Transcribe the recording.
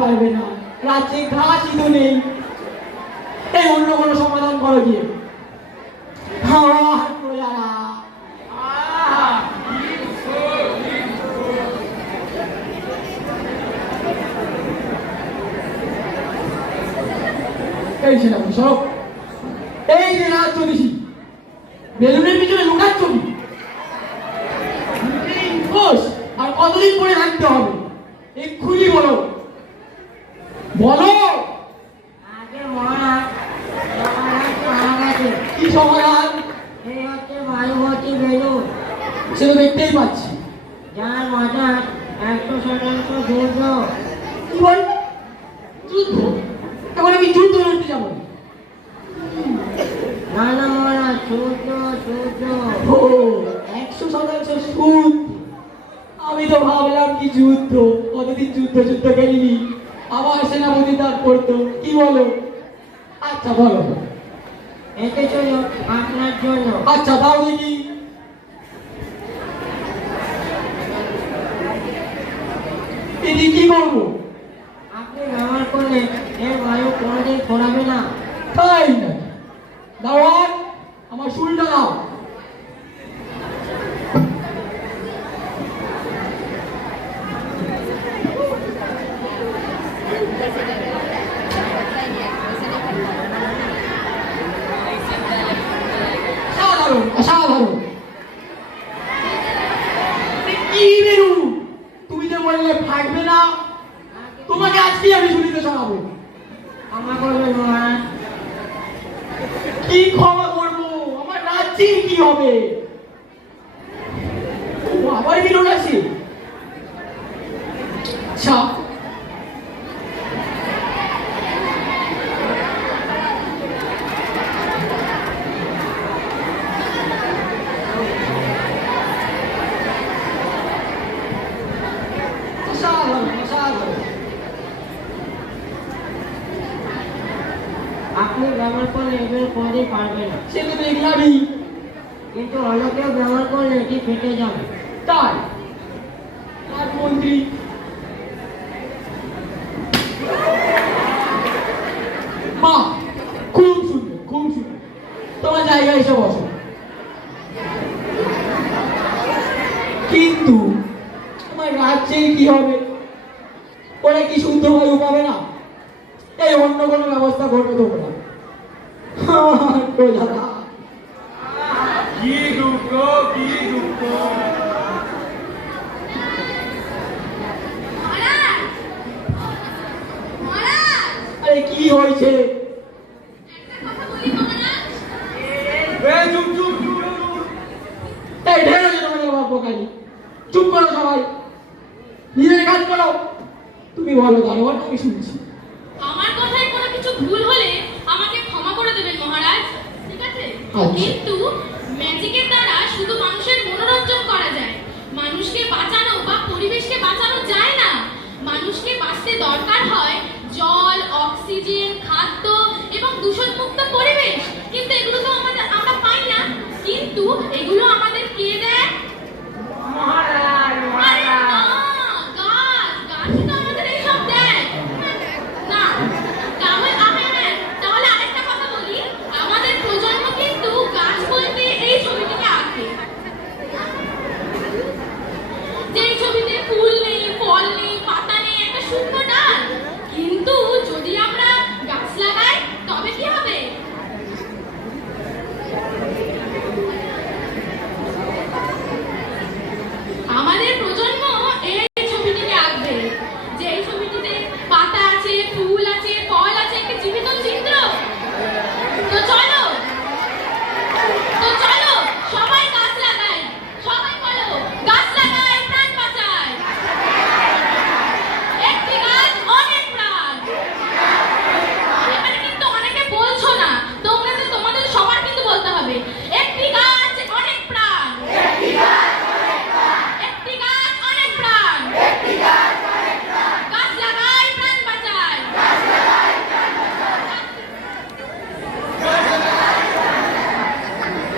পারবে না, রাজ্যে ঘাসই তো নেই। এই অন্য কোনো সমাধান করো গিয়ে। এই সেনাপতি সরব, এই যে রাজ্য দিছি বেলুনের পিছনে লুকাচ্ছ কি? আর কতদিন পরে রাখতে হবে এক্ষুনি বলো, বলো। আগে মহারাজ মারা গেছে। কি সমাধান? এই হচ্ছে বায়ুবতী বেলুন, সে তো দেখতেই পাচ্ছি। যার মাথায় 100% যুদ্ধ। কি বল? যুদ্ধ? এখন আমি যুদ্ধ লড়তে যাবো? না না মহারাজ, যুদ্ধ যুদ্ধ। ও 100% সুদ। আমি তো ভাবলাম কি যুদ্ধ, কতদিন যুদ্ধ যুদ্ধ খেলিনি, আবার সেনাপতি তার করতো। কি বলো? আচ্ছা বলো। এতে চলো আপনার জন্য। আচ্ছা দাও দেখি। এটি কি করবো? আপনি ব্যবহার করলে এর বায়ু কোনোদিন ঘোরাবে না। তাই না? দাওয়ান, আমার শুলটা দাও। অসাধারণ অসাধারণ। কি বেরু, তুমি যে বললে ফাটবে না, তোমাকে আজকে আমি শুনিতে শোনাবো। ক্ষমা করবেন মহারাজ। কি ক্ষমা করবো? আমার রাজ্যে কি হবে? ও আবার বিরোধ আছে। আচ্ছা অসাধারণ অসাধারণ। আপনি ব্যবহার করলে এগুলো কোনোদিন পারবে না, সে তো দেখলামই। কিন্তু অন্য কেউ ব্যবহার করলে এটি ফেটে যাবে। তাই আর মন্ত্রী বাহ, খুব সুন্দর খুব সুন্দর। তোমার জায়গায় এসে বসো। কিন্তু আমার রাজ্যে কি হবে? ওরা কি শুদ্ধ বায়ু পাবে না? এই অন্য কোনো ব্যবস্থা করবে তোমরা? প্রজারা কি দুঃখ কি দুঃখ। আরে কি হয়েছে? এই চুপ চুপ চুপ চুপ। এই ঢের হয়েছে তোমাদের বকানি। চুপ করো সবাই, নিজের কাজ করো। তুমি বলো দারোয়ান, আমি শুনছি। আমার কথায় কোনো কিছু ভুল হলে আমাকে ক্ষমা করে দেবেন মহারাজ, ঠিক আছে? আচ্ছা। কিন্তু ম্যাজিকের দ্বারা শুধু মানুষের মনোরঞ্জন করা যায়, মানুষকে বাঁচানো বা পরিবেশকে বাঁচানো যায় না। মানুষকে বাঁচতে দরকার হয় জল, অক্সিজেন, খাদ্য এবং দূষণমুক্ত পরিবেশ। কিন্তু এগুলো তো আমরা পাই না। কিন্তু এগুলো আমাদের কে দেয়? মহারাজ